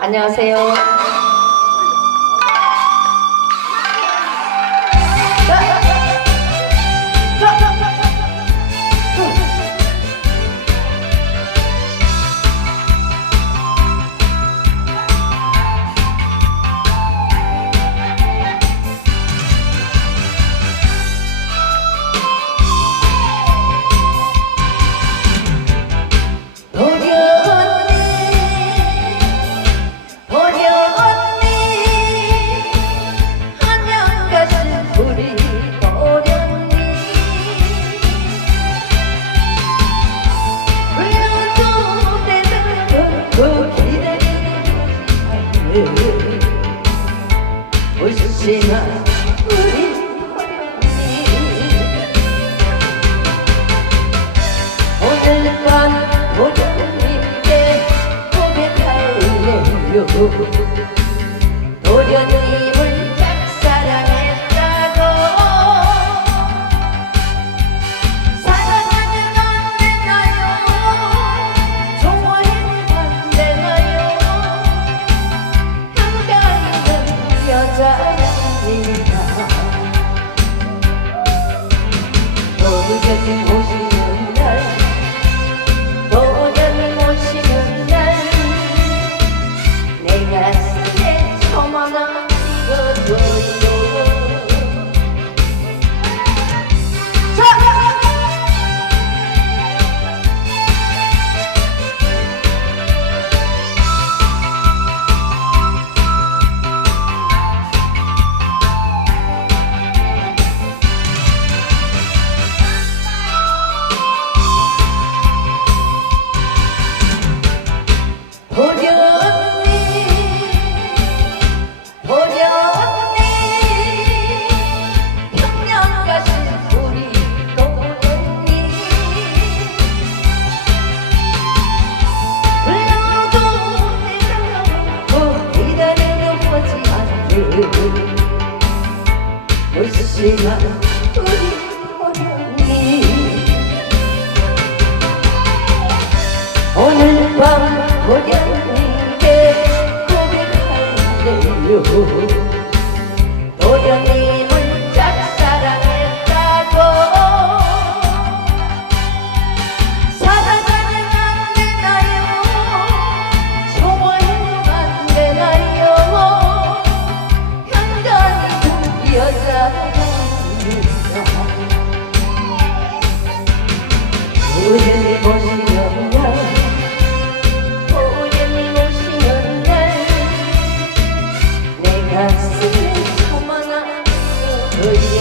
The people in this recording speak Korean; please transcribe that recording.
안녕하세요. 오시나? 우리 오늘 밤 도련님께 고백할래요. 도련님 내 가슴에 점 하나 찍어 무심한 우리 도련님 오늘 밤 고향님께 고백할래요 Hallelujah.